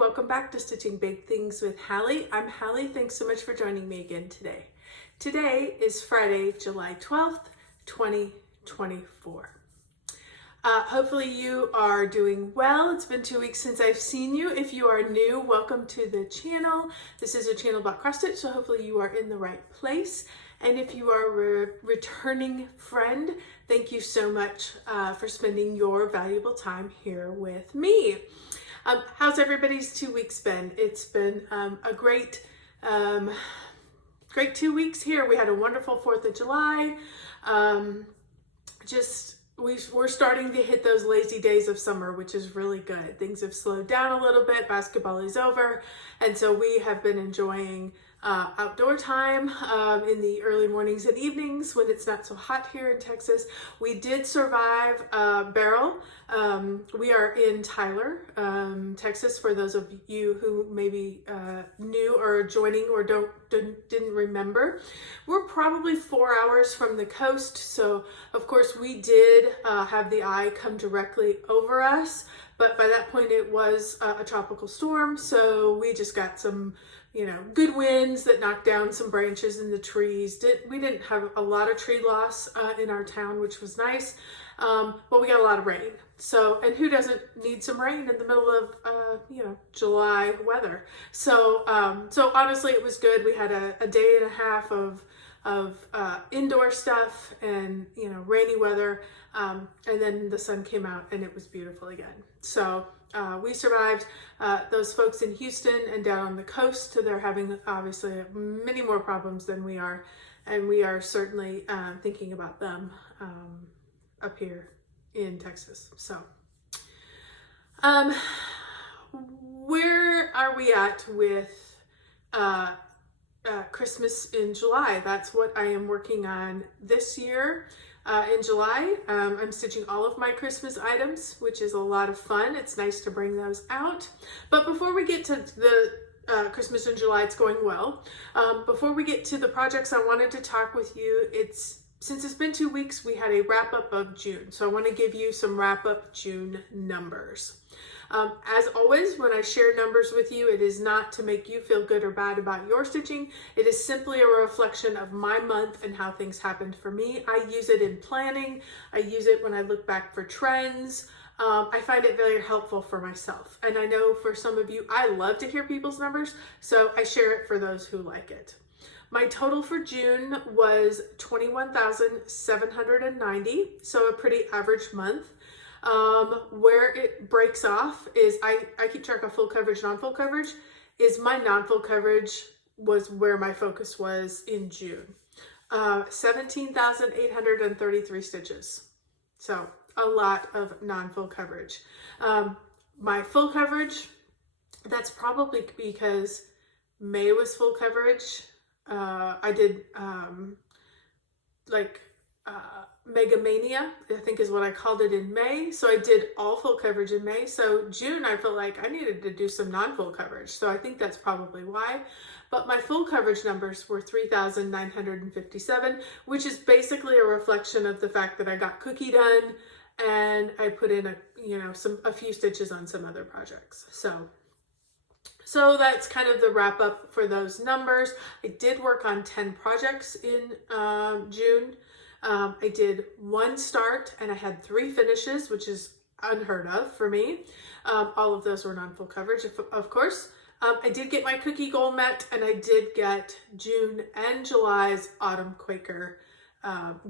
welcome back to Stitching Big Things with Hallie. I'm Hallie. Thanks so much for joining me again today. Today is Friday, July 12th, 2024. Hopefully you are doing well. It's been 2 weeks since I've seen you. If you are new, welcome to the channel. This is a channel about cross stitch, so hopefully you are in the right place. And if you are a returning friend, thank you so much for spending your valuable time here with me. How's everybody's 2 weeks been? It's been a great 2 weeks here. We had a wonderful 4th of July. We're starting to hit those lazy days of summer, which is really good. Things have slowed down a little bit. Basketball is over. And so we have been enjoying outdoor time in the early mornings and evenings when it's not so hot here in Texas. We did survive Beryl. We are in Tyler, Texas, for those of you who maybe new or joining or didn't remember. We're probably 4 hours from the coast, so of course we did have the eye come directly over us, but by that point it was a tropical storm, so we just got some good winds that knocked down some branches in the trees. We didn't have a lot of tree loss in our town, which was nice, but we got a lot of rain. So, and who doesn't need some rain in the middle of, July weather? So, so honestly, it was good. We had a day and a half of indoor stuff and, rainy weather. And then the sun came out and it was beautiful again. So, we survived. Those folks in Houston and down on the coast, they're having obviously many more problems than we are. And we are certainly thinking about them up here in Texas. So, where are we at with Christmas in July? That's what I am working on this year. In July, I'm stitching all of my Christmas items, which is a lot of fun. It's nice to bring those out. But before we get to the Christmas in July, it's going well. Before we get to the projects, I wanted to talk with you. Since it's been 2 weeks, we had a wrap up of June. So I want to give you some wrap up June numbers. As always, when I share numbers with you, it is not to make you feel good or bad about your stitching. It is simply a reflection of my month and how things happened for me. I use it in planning. I use it when I look back for trends. I find it very helpful for myself. And I know for some of you, I love to hear people's numbers, so I share it for those who like it. My total for June was 21,790, so a pretty average month. Where it breaks off is I keep track of full coverage, non-full coverage, is my non-full coverage was where my focus was in June. 17,833 stitches. So a lot of non-full coverage. My full coverage, that's probably because May was full coverage. I did Mega Mania, I think is what I called it in May. So I did all full coverage in May. So June, I felt like I needed to do some non-full coverage. So I think that's probably why. But my full coverage numbers were 3,957, which is basically a reflection of the fact that I got cookie done and I put in a few stitches on some other projects. So that's kind of the wrap up for those numbers. I did work on 10 projects in June. I did 1 start and I had 3 finishes, which is unheard of for me. All of those were non-full coverage, of course. I did get my cookie goal met, and I did get June and July's autumn Quaker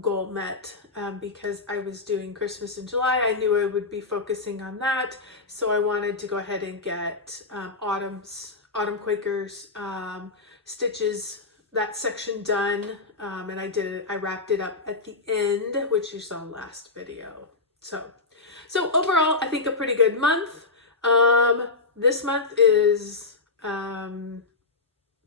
goal met because I was doing Christmas in July. I knew I would be focusing on that, so I wanted to go ahead and get autumn Quaker's stitches, that section done, and I wrapped it up at the end, which you saw last video. So overall, I think a pretty good month. This month is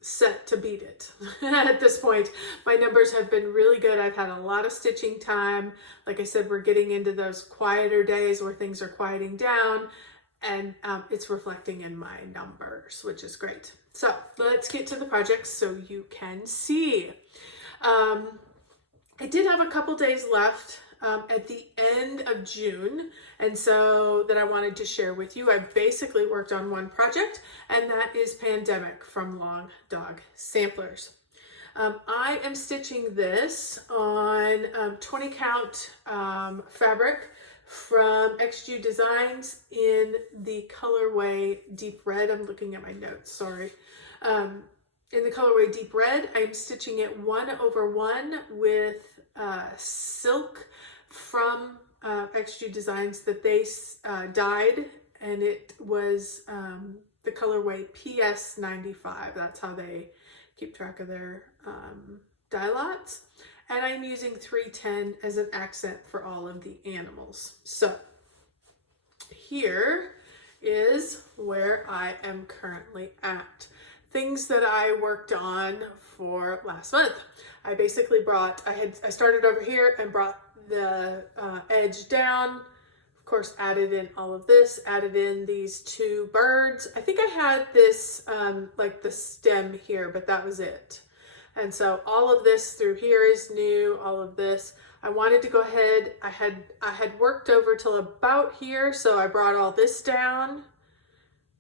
set to beat it. At this point, my numbers have been really good. I've had a lot of stitching time. Like I said, we're getting into those quieter days where things are quieting down, and it's reflecting in my numbers, which is great. So let's get to the projects so you can see. I did have a couple days left at the end of June, and so that I wanted to share with you. I basically worked on one project, and that is Pandemic from Long Dog Samplers. I am stitching this on 20 count fabric from XG Designs in the colorway Deep Red. I'm looking at my notes, sorry. In the colorway Deep Red, I'm stitching it 1/1 with silk from XG Designs that they dyed, and it was the colorway PS95. That's how they keep track of their dye lots. And I'm using 310 as an accent for all of the animals. So here is where I am currently at. Things that I worked on for last month. I basically I started over here and brought the edge down. Of course, added in all of this, added in these two birds. I think I had this like the stem here, but that was it. And so all of this through here is new, all of this. I wanted to go ahead, I had worked over till about here, so I brought all this down.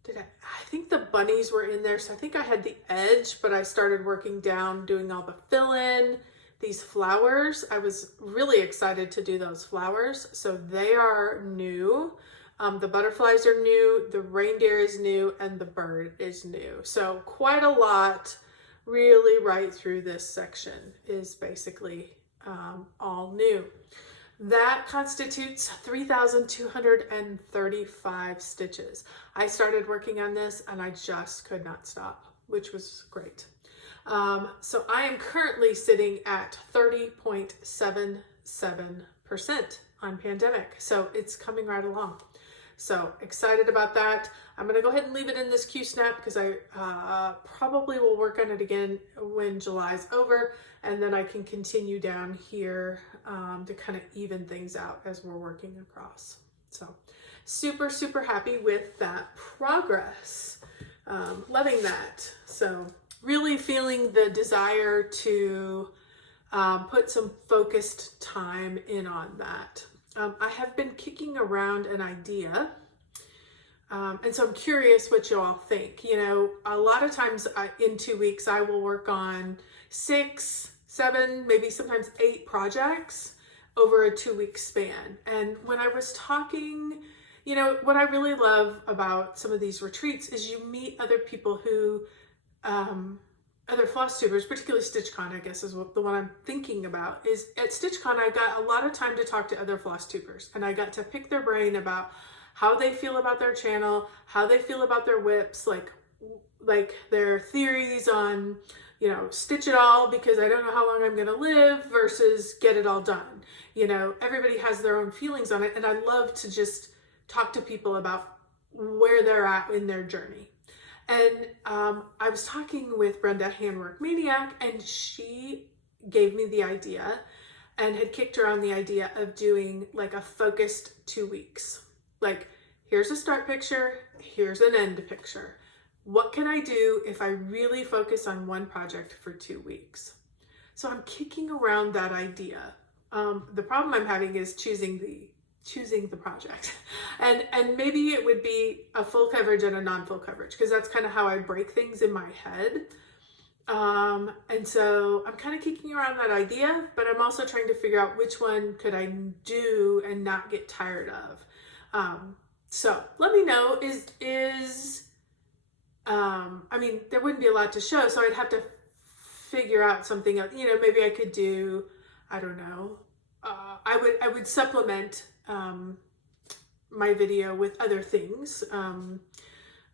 I think the bunnies were in there, so I think I had the edge, but I started working down, doing all the fill-in, these flowers. I was really excited to do those flowers, so they are new. The butterflies are new, the reindeer is new, and the bird is new. So quite a lot. Really right through this section is basically all new. That constitutes 3,235 stitches. I started working on this and I just could not stop, which was great. So I am currently sitting at 30.77% on Pandemic. So it's coming right along. So excited about that. I'm going to go ahead and leave it in this Q-snap because I probably will work on it again when July's over, and then I can continue down here to kind of even things out as we're working across. So super, super happy with that progress. Loving that. So really feeling the desire to put some focused time in on that. I have been kicking around an idea, and so I'm curious what you all think. You know, a lot of times in 2 weeks, I will work on 6, 7, maybe sometimes 8 projects over a 2-week span. And when I was talking, you know, what I really love about some of these retreats is you meet other people who, other Flosstubers, particularly StitchCon, I guess is the one I'm thinking about, is at StitchCon I got a lot of time to talk to other Flosstubers, and I got to pick their brain about how they feel about their channel, how they feel about their whips, like their theories on, you know, stitch it all because I don't know how long I'm going to live versus get it all done. You know, everybody has their own feelings on it, and I love to just talk to people about where they're at in their journey. And I was talking with Brenda, Handwork Maniac, and she gave me the idea and had kicked around the idea of doing like a focused 2 weeks. Like, here's a start picture, here's an end picture. What can I do if I really focus on one project for 2 weeks? So I'm kicking around that idea. The problem I'm having is choosing the project, and maybe it would be a full coverage and a non-full coverage, because that's kind of how I break things in my head. And so I'm kind of kicking around that idea, but I'm also trying to figure out which one could I do and not get tired of. So let me know, I mean, there wouldn't be a lot to show, so I'd have to figure out something else. You know, maybe I could do, I don't know, I would supplement my video with other things.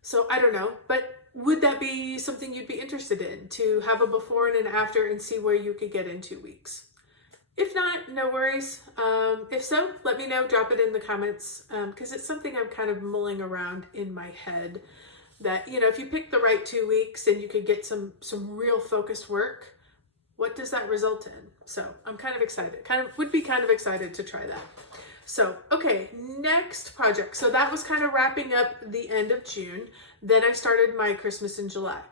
So I don't know, but would that be something you'd be interested in, to have a before and an after and see where you could get in 2 weeks? If not, no worries. If so, let me know, drop it in the comments, because it's something I'm kind of mulling around in my head, that, you know, if you pick the right 2 weeks and you could get some real focused work, what does that result in? So I'm kind of excited, would be kind of excited to try that. So, okay, next project. So that was kind of wrapping up the end of June. Then I started my Christmas in July.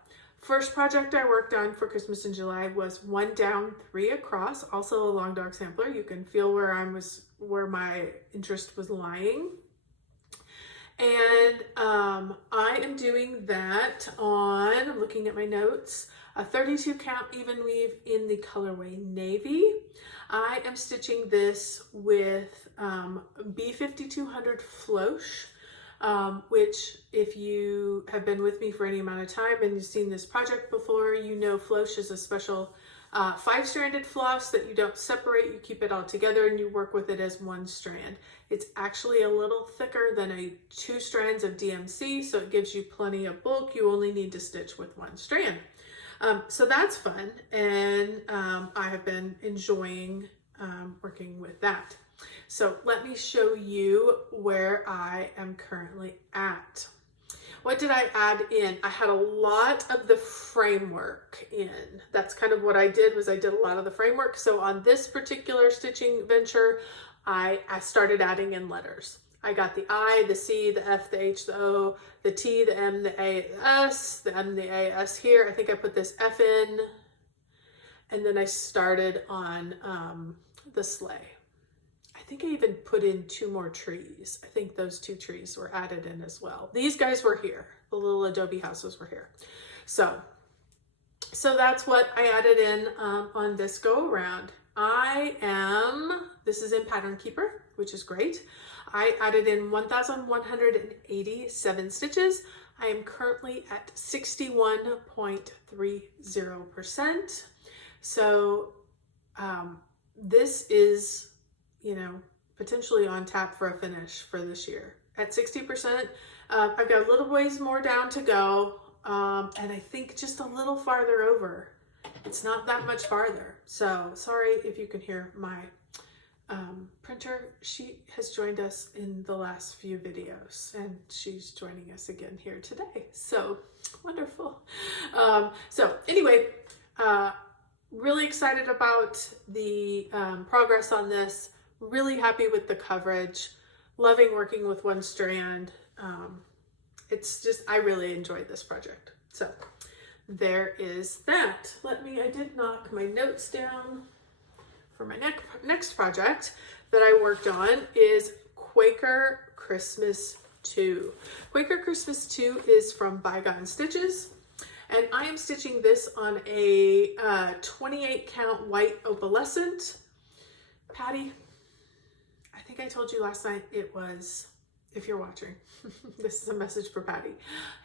First project I worked on for Christmas in July was 1 down, 3 across, also a long dog sampler. You can feel where my interest was lying. And I am doing that on, I'm looking at my notes, a 32 count even weave in the colorway navy. I am stitching this with B5200 Flosh, which if you have been with me for any amount of time and you've seen this project before, you know Flosh is a special 5-stranded floss that you don't separate, you keep it all together and you work with it as 1 strand. It's actually a little thicker than 2 strands of DMC, so it gives you plenty of bulk. You only need to stitch with 1 strand. So that's fun, and I have been enjoying working with that. So let me show you where I am currently at. What did I add in? I had a lot of the framework in. That's kind of what I did, was I did a lot of the framework. So on this particular stitching venture, I started adding in letters. I got the I, the C, the F, the H, the O, the T, the M, the A, the S, the M, the A, S here. I think I put this F in, and then I started on the sleigh. I think I even put in 2 more trees. I think those 2 trees were added in as well. These guys were here. The little adobe houses were here. So that's what I added in on this go around. This is in Pattern Keeper, which is great. I added in 1,187 stitches. I am currently at 61.30%. So this is, you know, potentially on tap for a finish for this year. At 60%, I've got a little ways more down to go, and I think just a little farther over. It's not that much farther. So sorry if you can hear my printer. She has joined us in the last few videos, and she's joining us again here today. So wonderful. So anyway, really excited about the progress on this. Really happy with the coverage. Loving working with 1 strand. It's just, I really enjoyed this project. So there is that. I did knock my notes down. For my next project that I worked on is Quaker Christmas 2. Quaker Christmas 2 is from Bygone Stitches, and I am stitching this on a 28 count white opalescent. Patty, I think I told you last night it was, if you're watching, this is a message for Patty.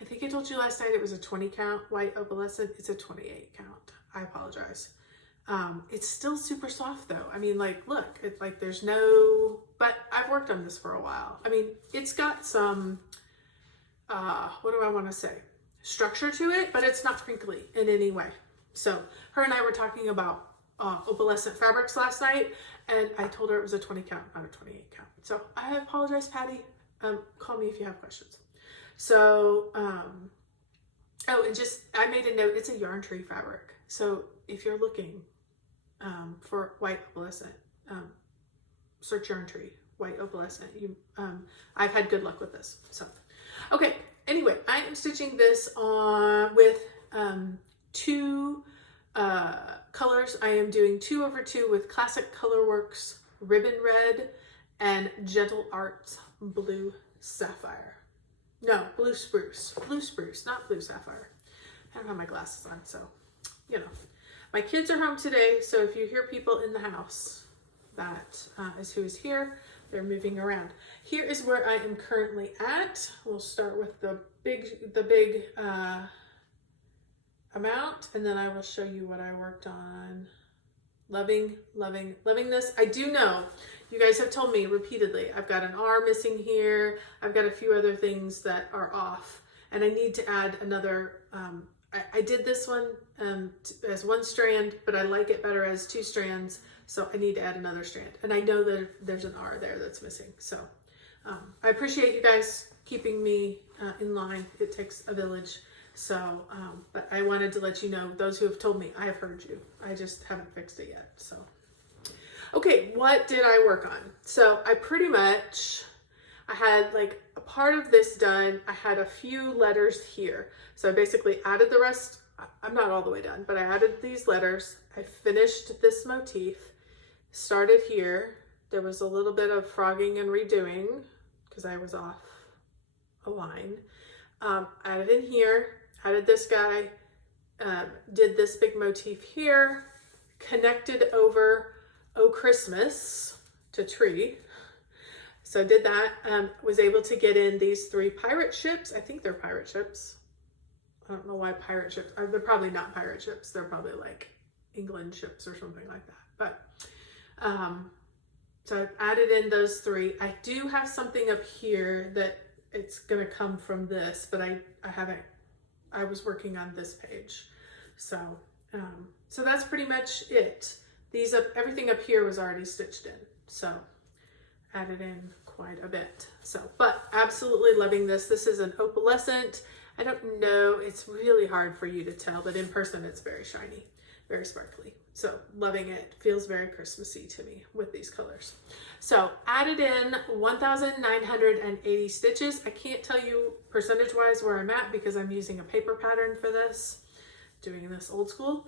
I think I told you last night it was a 20 count white opalescent. It's a 28 count. I apologize. It's still super soft though. I mean, like, look, it's like there's no, but I've worked on this for a while. I mean, it's got some, what do I want to say? Structure to it, but it's not crinkly in any way. So her and I were talking about opalescent fabrics last night, and I told her it was a 20 count, not a 28 count. So I apologize, Patty. Call me if you have questions. So, oh, and just, I made a note, it's a yarn tree fabric. So if you're looking for white opalescent, search yarn tree, white opalescent. I've had good luck with this. So, okay. Anyway, I am stitching this on with 2 colors. I am doing 2/2 with Classic Colorworks Ribbon Red and Gentle Arts Blue Sapphire. No, Blue Spruce. Blue Spruce, not Blue Sapphire. I don't have my glasses on, so, you know. My kids are home today, so if you hear people in the house, that is who is here. They're moving around. Here is where I am currently at. We'll start with the big amount, and then I will show you what I worked on. Loving this. I do know you guys have told me repeatedly, I've got an R missing here. I've got a few other things that are off, and I need to add another. I did this one as 1 strand, but I like it better as 2 strands. So I need to add another strand. And I know that there's an R there that's missing. So I appreciate you guys keeping me in line. It takes a village. So, but I wanted to let you know, those who have told me, I have heard you. I just haven't fixed it yet. So, okay, what did I work on? So I pretty much, I had like a part of this done. I had a few letters here. So I basically added the rest I'm not all the way done, but I added these letters. I finished this motif, started here. There was a little bit of frogging and redoing because I was off a line. Added in here, added this guy, did this big motif here, connected over Oh Christmas to tree. So did that, was able to get in these 3 pirate ships. I think they're pirate ships. I don't know why pirate ships, they're probably not pirate ships. They're probably like England ships or something like that. But, so I've added in those 3. I do have something up here that it's gonna come from this, but I was working on this page. So, so that's pretty much it. Everything up here was already stitched in. So added in quite a bit. So, but absolutely loving this. This is an opalescent. I don't know, it's really hard for you to tell, but in person it's very shiny, very sparkly. So loving it. Feels very Christmassy to me with these colors. So added in 1,980 stitches. I can't tell you percentage wise where I'm at because I'm using a paper pattern for this, doing this old school,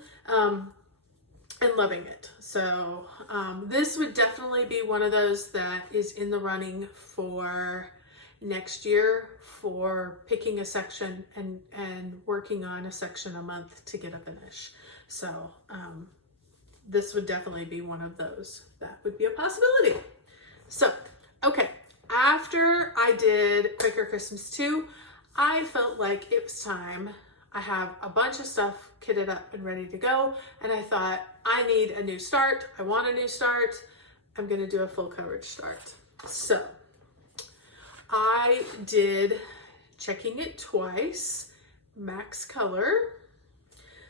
and loving it. So this would definitely be one of those that is in the running for next year for picking a section and working on a section a month to get a finish. So this would definitely be one of those that would be a possibility. So, okay, after I did Quaker Christmas 2, I felt like it was time. I have a bunch of stuff kitted up and ready to go, and I thought, I need a new start. I want a new start. I'm gonna do a full coverage start. So, I did Checking It Twice, Max Color,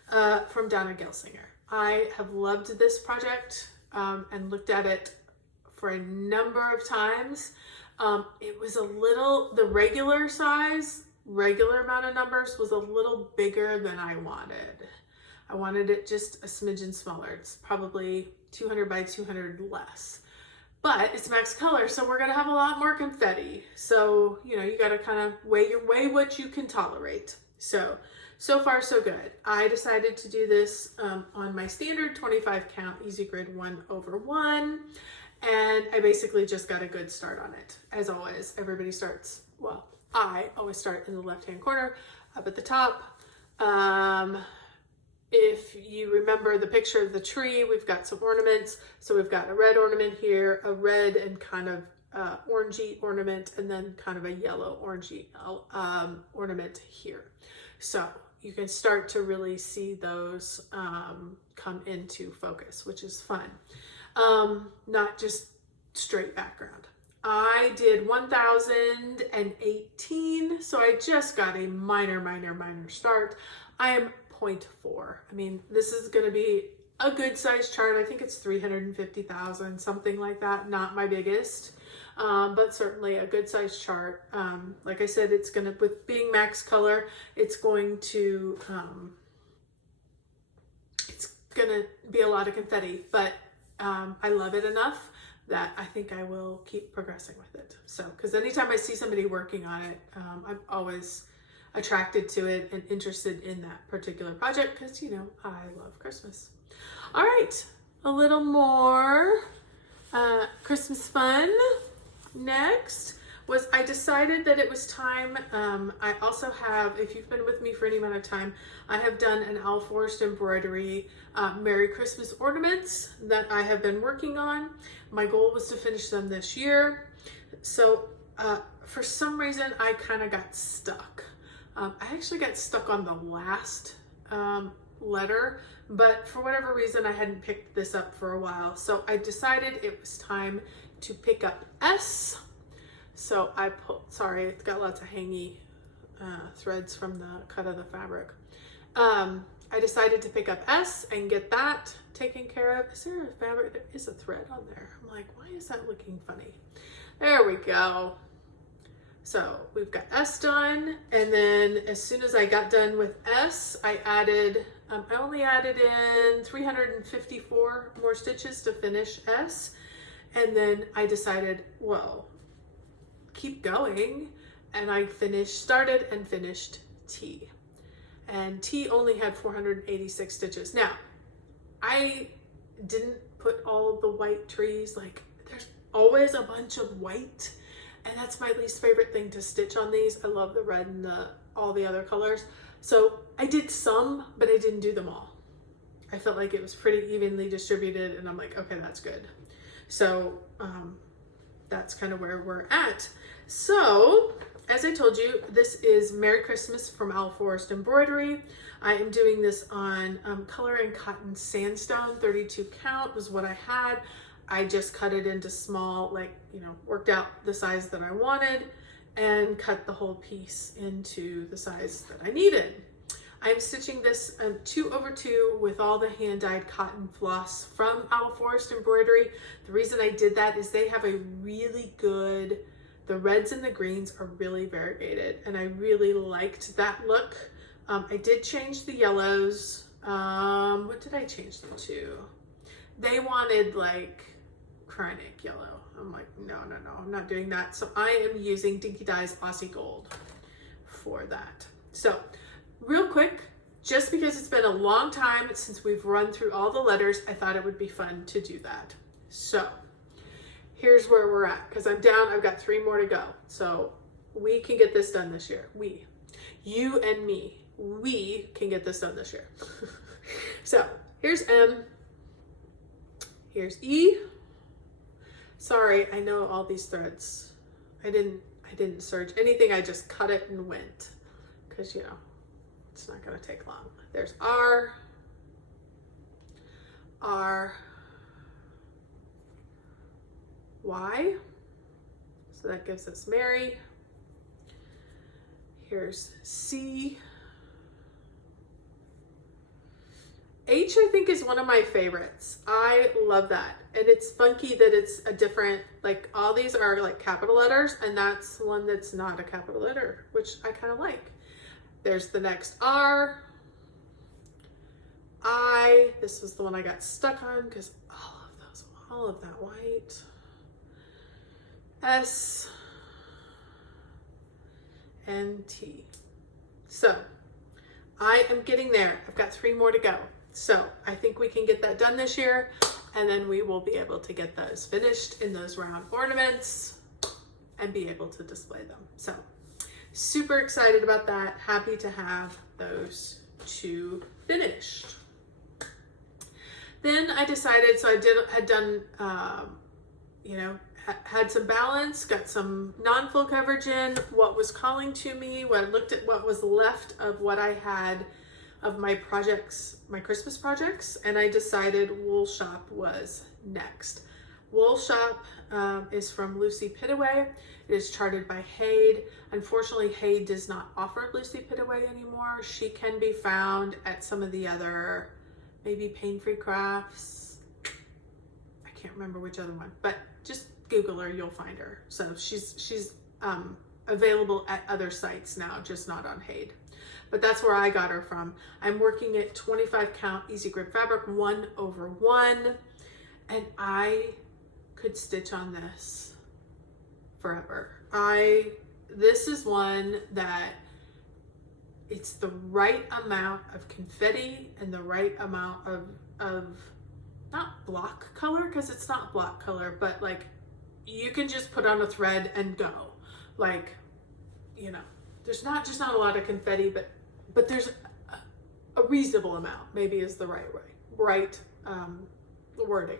from Donna Gelsinger. I have loved this project and looked at it for a number of times. It was a little, the regular size, regular amount of numbers was a little bigger than I wanted. I wanted it just a smidgen smaller. It's probably 200 by 200 less. But it's Max Color, so we're gonna have a lot more confetti. So, you know, you gotta kind of weigh what you can tolerate. So far so good. I decided to do this on my standard 25 count Easy Grid 1/1. And I basically just got a good start on it. As always, everybody starts, well, I always start in the left-hand corner up at the top. If you remember the picture of the tree, we've got some ornaments. So we've got a red ornament here, a red and kind of orangey ornament, and then kind of a yellow orangey ornament here. So you can start to really see those come into focus, which is fun. Not just straight background. I did 1,018, so I just got a minor start. I am 0.4. I mean, this is going to be a good size chart. I think it's 350,000, something like that. Not my biggest, but certainly a good size chart. Like I said, it's going to, with being Max Color, it's going to be a lot of confetti, but I love it enough that I think I will keep progressing with it. So, because anytime I see somebody working on it, I'm always attracted to it and interested in that particular project because, you know, I love Christmas. All right, a little more Christmas fun. Next was I decided that it was time. I also have, if you've been with me for any amount of time, I have done an Al Forrest embroidery Merry Christmas ornaments that I have been working on. My goal was to finish them this year. So for some reason, I kind of got stuck. I actually got stuck on the last letter, but for whatever reason, I hadn't picked this up for a while. So I decided it was time to pick up S. So I sorry, it's got lots of hangy threads from the cut of the fabric. I decided to pick up S and get that taken care of. Is there a fabric? There is a thread on there. I'm like, why is that looking funny? There we go. So we've got S done. And then as soon as I got done with S, I added, I only added in 354 more stitches to finish S. And then I decided, well, keep going. And I started and finished T. and T only had 486 stitches. Now, I didn't put all the white trees, like there's always a bunch of white, and that's my least favorite thing to stitch on these. I love the red and all the other colors. So I did some, but I didn't do them all. I felt like it was pretty evenly distributed, and I'm like, okay, that's good. So that's kind of where we're at. So as I told you, this is Merry Christmas from Owl Forest Embroidery. I am doing this on Color and Cotton Sandstone, 32 count was what I had. I just cut it into small, like, you know, worked out the size that I wanted and cut the whole piece into the size that I needed. I'm stitching this 2/2 with all the hand-dyed cotton floss from Owl Forest Embroidery. The reason I did that is they have a really good, the reds and the greens are really variegated, and I really liked that look. I did change the yellows. What did I change them to? They wanted like Krynic yellow. I'm like, no, I'm not doing that. So I am using Dinky Dye's Aussie Gold for that. So real quick, just because it's been a long time since we've run through all the letters, I thought it would be fun to do that. So here's where we're at, because I'm down, I've got 3 more to go. So we can get this done this year. You and me, we can get this done this year. So here's M, here's E. Sorry, I know all these threads. I didn't serge anything, I just cut it and went, because you know, it's not gonna take long. There's R, Y, so that gives us Mary. Here's C. H, I think, is one of my favorites. I love that. And it's funky that it's a different, like all these are like capital letters, and that's one that's not a capital letter, which I kind of like. There's the next R, I, this was the one I got stuck on because all of that white. S and T. So I am getting there. I've got 3 more to go. So I think we can get that done this year, and then we will be able to get those finished in those round ornaments and be able to display them. So super excited about that. Happy to have those 2 finished. Then I decided, so I had done, you know, had some balance, got some non-full coverage in, what was calling to me, when I looked at what was left of what I had of my projects, my Christmas projects, and I decided Wool Shop was next. Wool Shop is from Lucy Pittaway. It is charted by Haid. Unfortunately, Haid does not offer Lucy Pittaway anymore. She can be found at some of the other, maybe Pain Free Crafts. I can't remember which other one, but just Google her, you'll find her. So she's available at other sites now, just not on Haid. But that's where I got her from. I'm working at 25 count easy grip fabric, 1/1, and I could stitch on this forever. This is one that it's the right amount of confetti and the right amount of not block color, because it's not block color, but like you can just put on a thread and go. Like, you know, there's not a lot of confetti, but there's a reasonable amount, maybe is the right wording.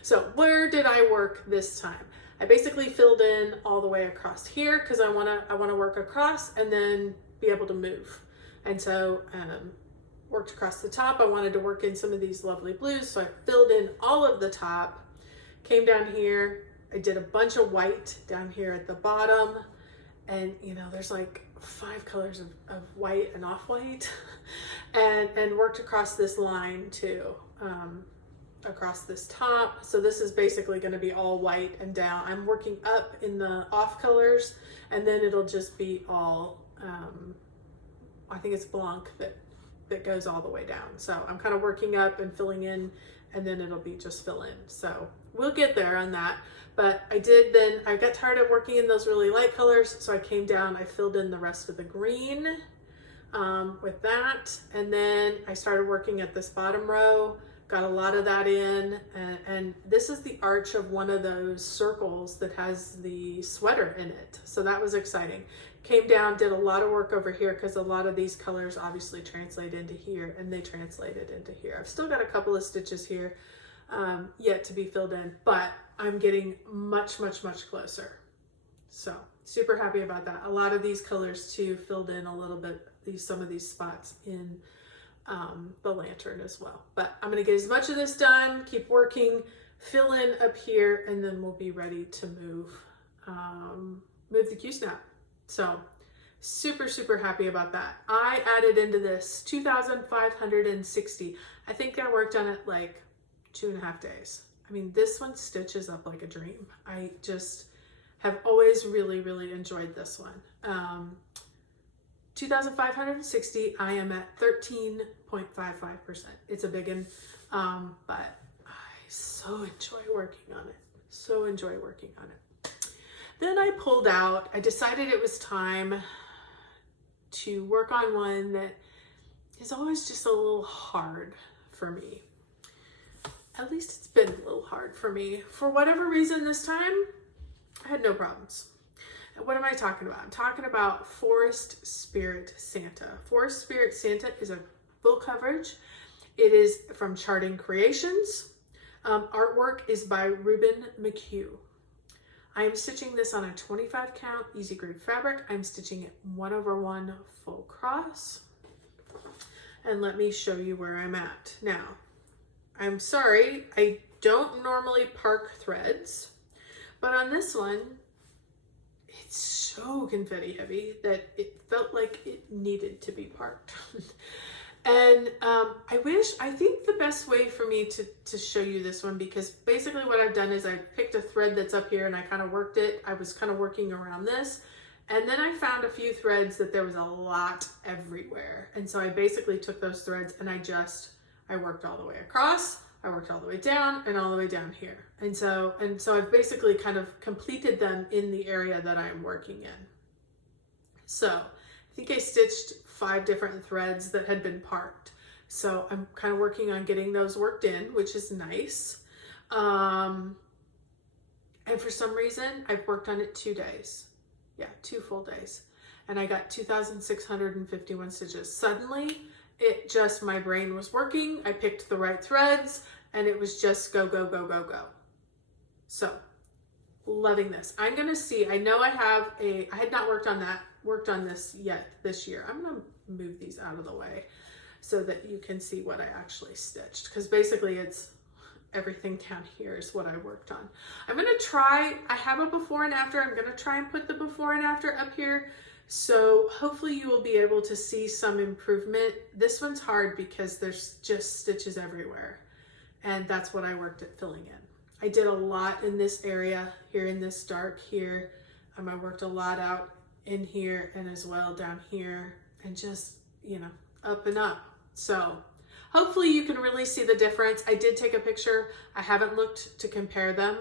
So where did I work this time? I basically filled in all the way across here because I wanna work across and then be able to move. And so worked across the top. I wanted to work in some of these lovely blues, so I filled in all of the top, came down here. I did a bunch of white down here at the bottom, and you know, there's like 5 colors of white and off-white, and worked across this line too, across this top. So this is basically going to be all white and down. I'm working up in the off colors, and then it'll just be all, I think it's Blanc that goes all the way down. So I'm kind of working up and filling in, and then it'll be just fill in. So we'll get there on that. But I got tired of working in those really light colors, so I came down, I filled in the rest of the green. with that. And then I started working at this bottom row, got a lot of that in. And this is the arch of one of those circles that has the sweater in it. So that was exciting. Came down, did a lot of work over here because a lot of these colors obviously translate into here, and they translated into here. I've still got a couple of stitches here yet to be filled in, but I'm getting much, much, much closer. So super happy about that. A lot of these colors too filled in a little bit, some of these spots in the lantern as well. But I'm gonna get as much of this done, keep working, fill in up here, and then we'll be ready to move the Q-snap. So super, super happy about that. I added into this 2,560. I think I worked on it like 2.5 days. I mean, this one stitches up like a dream. I just have always really, really enjoyed this one. 2,560, I am at 13.55%. It's a big one, but I so enjoy working on it. So enjoy working on it. Then I pulled out, I decided it was time to work on one that is always just a little hard for me. At least it's been a little hard for me. For whatever reason this time, I had no problems. And what am I talking about? I'm talking about Forest Spirit Santa. Forest Spirit Santa is a full coverage. It is from Charting Creations. Artwork is by Ruben McHugh. I am stitching this on a 25 count easy grade fabric. I'm stitching it 1/1 full cross. And let me show you where I'm at. Now, I'm sorry, I don't normally park threads, but on this one, it's so confetti heavy that it felt like it needed to be parked. And I think the best way for me to show you this one, because basically what I've done is I picked a thread that's up here and I kind of worked it. I was kind of working around this. And then I found a few threads that there was a lot everywhere. And so I basically took those threads and I worked all the way across, I worked all the way down and all the way down here. And so I've basically kind of completed them in the area that I'm working in. So I think I stitched 5 different threads that had been parked. So I'm kind of working on getting those worked in, which is nice. And for some reason, I've worked on it 2 days. Yeah, 2 full days. And I got 2,651 stitches. Suddenly, my brain was working. I picked the right threads and it was just go, go, go, go, go. So loving this. I'm going to see, I know I had not worked on this yet this year. I'm going to move these out of the way so that you can see what I actually stitched. Because basically it's everything down here is what I worked on. I'm going to try, I have a before and after. I'm going to try and put the before and after up here. So hopefully you will be able to see some improvement. This one's hard because there's just stitches everywhere. And that's what I worked at filling in. I did a lot in this area here in this dark here. I worked a lot out in here and as well down here and just, up and up. So hopefully you can really see the difference. I did take a picture. I haven't looked to compare them.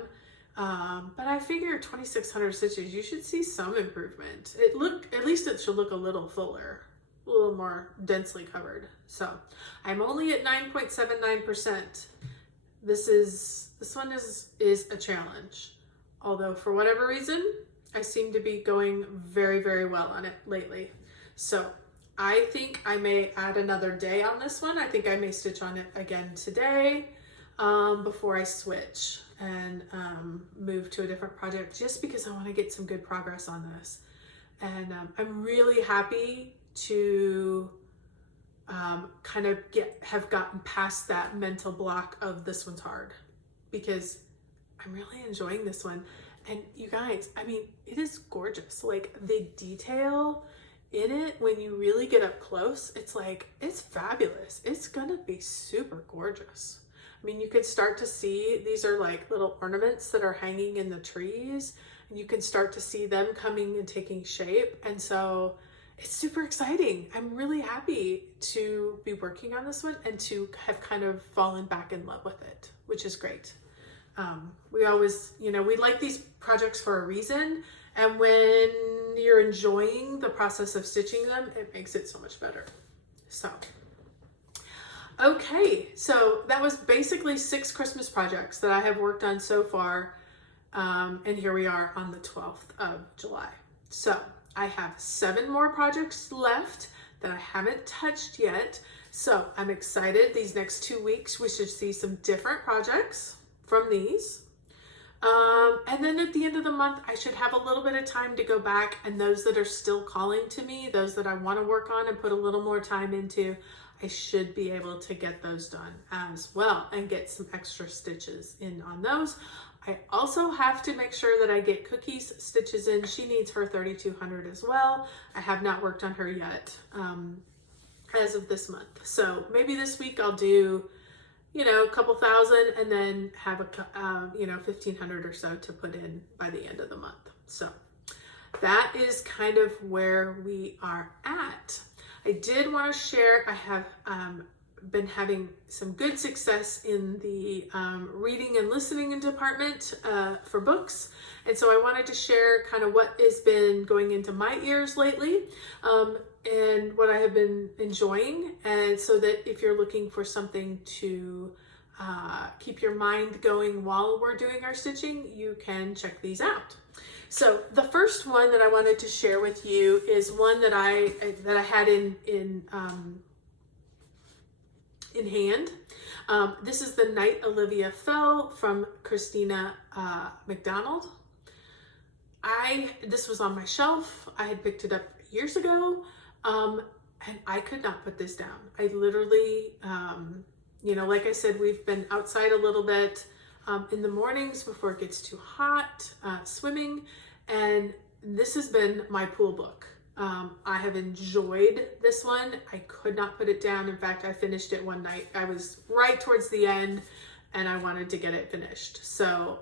But I figure 2,600 stitches, you should see some improvement. At least it should look a little fuller, a little more densely covered. So I'm only at 9.79%. This one is a challenge. Although for whatever reason, I seem to be going very, very well on it lately. So I think I may add another day on this one. I think I may stitch on it again today before I switch and move to a different project, just because I want to get some good progress on this. And I'm really happy to kind of have gotten past that mental block of this one's hard, because I'm really enjoying this one. And you guys, it is gorgeous. Like the detail in it, when you really get up close, it's fabulous. It's gonna be super gorgeous. You could start to see, these are like little ornaments that are hanging in the trees, and you can start to see them coming and taking shape. And so it's super exciting. I'm really happy to be working on this one and to have kind of fallen back in love with it, which is great. We always, we like these projects for a reason. And when you're enjoying the process of stitching them, it makes it so much better. So, okay, so that was basically 6 Christmas projects that I have worked on so far. And here we are on the 12th of July. So I have 7 more projects left that I haven't touched yet. So I'm excited. These next 2 weeks, we should see some different projects from these. And then at the end of the month, I should have a little bit of time to go back, and those that are still calling to me, those that I want to work on and put a little more time into, I should be able to get those done as well and get some extra stitches in on those. I also have to make sure that I get Cookie's stitches in. She needs her 3200 as well. I have not worked on her yet as of this month. So maybe this week I'll do, you know, a couple thousand and then have a, 1500 or so to put in by the end of the month. So that is kind of where we are at. I did want to share, I have been having some good success in the reading and listening department for books. And so I wanted to share kind of what has been going into my ears lately and what I have been enjoying. And so that if you're looking for something to keep your mind going while we're doing our stitching, you can check these out. So the first one that I wanted to share with you is one that I had in hand. This is The Night Olivia Fell from Christina McDonald. This was on my shelf. I had picked it up years ago, and I could not put this down. I literally, like I said, we've been outside a little bit in the mornings before it gets too hot, swimming, and this has been my pool book. I have enjoyed this one. I could not put it down. In fact, I finished it one night. I was right towards the end and I wanted to get it finished. So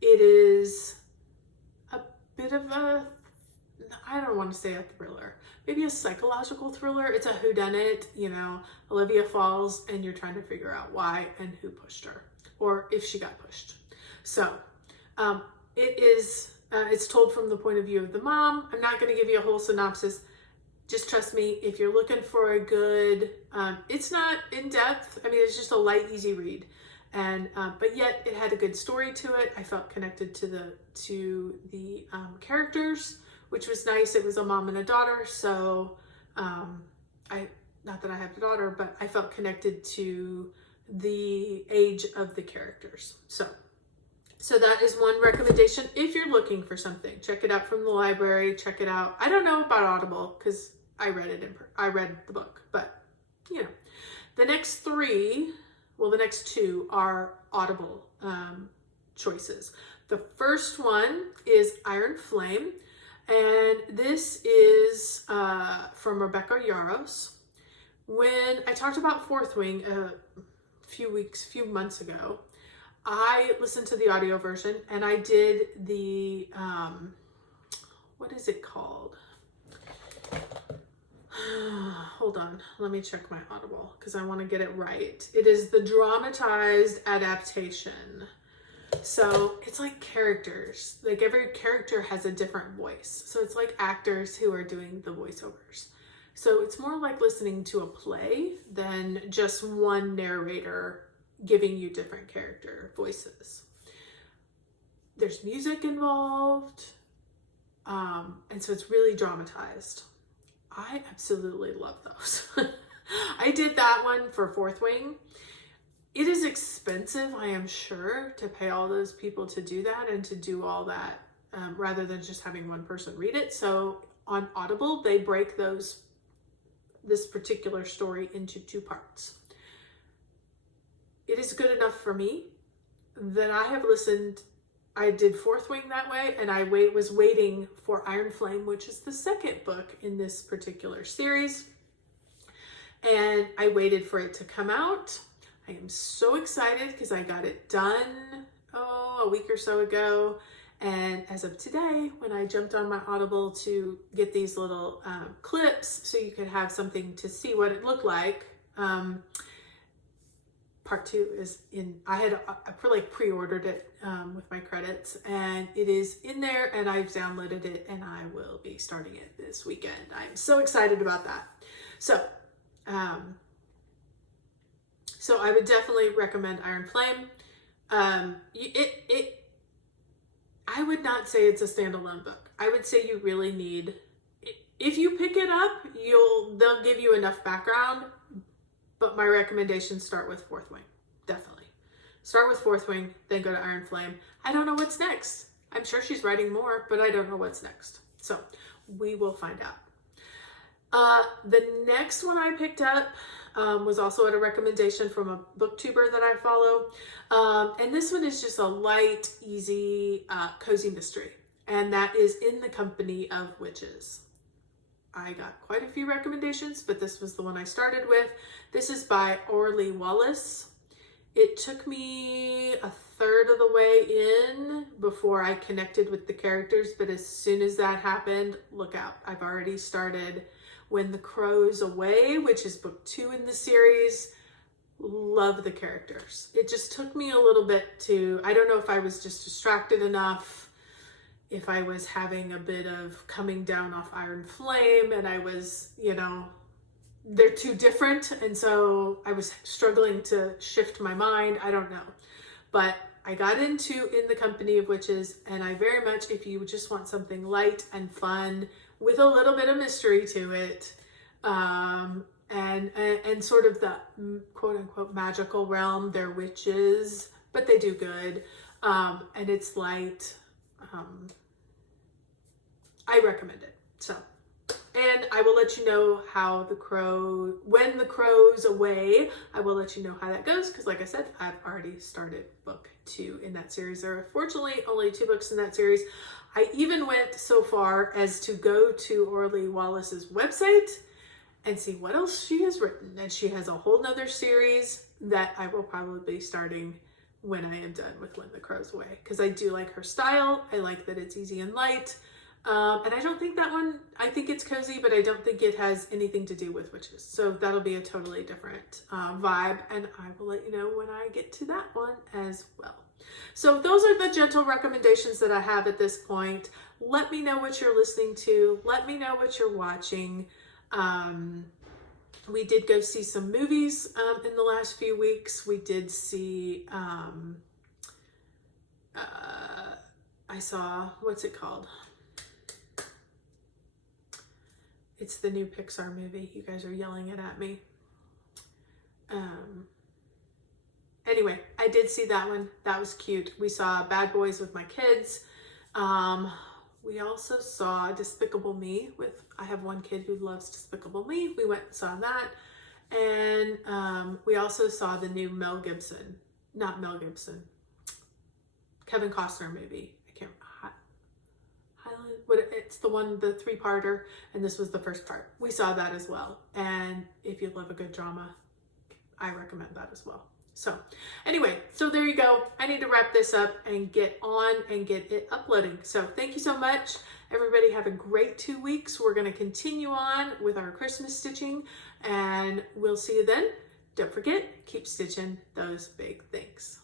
it is a bit of a, I don't want to say a thriller, maybe a psychological thriller. It's a whodunit, Olivia falls and you're trying to figure out why and who pushed her or if she got pushed. So it's told from the point of view of the mom. I'm not going to give you a whole synopsis. Just trust me, if you're looking for a good, it's not in depth. I mean, it's just a light, easy read. And, but yet it had a good story to it. I felt connected to the characters, which was nice. It was a mom and a daughter. So, not that I have a daughter, but I felt connected to the age of the characters. So that is one recommendation. If you're looking for something, check it out from the library, check it out. I don't know about Audible because I read the book, but the next the next 2 are Audible choices. The first one is Iron Flame, and this is from Rebecca Yarros. When I talked about Fourth Wing a few months ago, I listened to the audio version and I did the, what is it called? Hold on, let me check my Audible because I want to get it right. It is the dramatized adaptation. So it's like characters, like every character has a different voice. So it's like actors who are doing the voiceovers. So it's more like listening to a play than just one narrator giving you different character voices. There's music involved, and so it's really dramatized. I absolutely love those. I did that one for Fourth Wing. It is expensive, I am sure, to pay all those people to do that and to do all that rather than just having one person read it. So on Audible, they break this particular story into 2 parts. It is good enough for me that I have listened. I did Fourth Wing that way, and I was waiting for Iron Flame, which is the second book in this particular series. And I waited for it to come out. I am so excited because I got it done, a week or so ago. And as of today, when I jumped on my Audible to get these little clips so you could have something to see what it looked like, part 2 is in. I had pre-ordered it with my credits, and it is in there, and I've downloaded it, and I will be starting it this weekend. I'm so excited about that. So so I would definitely recommend Iron Flame. I would not say it's a standalone book. I would say you really need, if you pick it up, they'll give you enough background, but my recommendation, start with Fourth Wing. Definitely. Start with Fourth Wing, then go to Iron Flame. I don't know what's next. I'm sure she's writing more, but I don't know what's next. So we will find out. The next one I picked up was also at a recommendation from a booktuber that I follow. And this one is just a light, easy, cozy mystery. And that is In the Company of Witches. I got quite a few recommendations, but this was the one I started with. This is by Orly Wallace. It took me a third of the way in before I connected with the characters, but as soon as that happened, look out. I've already started When the Crow's Away, which is book 2 in the series. Love the characters. It just took me a little bit to, I don't know if I was just distracted enough, if I was having a bit of coming down off Iron Flame, and I was, they're too different, and so I was struggling to shift my mind. I don't know. But I got into In the Company of Witches, and I very much, if you just want something light and fun with a little bit of mystery to it, and sort of the quote unquote magical realm, they're witches, but they do good, and it's light. I recommend it. So, and I will let you know how When the Crow's Away, I will let you know how that goes, because like I said, I've already started book 2 in that series. There are fortunately only 2 books in that series. I even went so far as to go to Orly Wallace's website and see what else she has written. And she has a whole nother series that I will probably be starting when I am done with When the Crow's Away, because I do like her style. I like that it's easy and light. And I don't think that one, I think it's cozy, but I don't think it has anything to do with witches. So that'll be a totally different vibe, and I will let you know when I get to that one as well. So those are the gentle recommendations that I have at this point. Let me know what you're listening to. Let me know what you're watching. We did go see some movies in the last few weeks. We did see, I saw, what's it called? It's the new Pixar movie. You guys are yelling it at me. Anyway, I did see that one. That was cute. We saw Bad Boys with my kids. We also saw Despicable Me with, I have one kid who loves Despicable Me. We went and saw that. And we also saw the new Kevin Costner movie. It's the one, the 3-parter, and this was the first part. We saw that as well. And if you love a good drama, I recommend that as well. So anyway, so there you go. I need to wrap this up and get on and get it uploading. So thank you so much. Everybody have a great 2 weeks. We're going to continue on with our Christmas stitching, and we'll see you then. Don't forget, keep stitching those big things.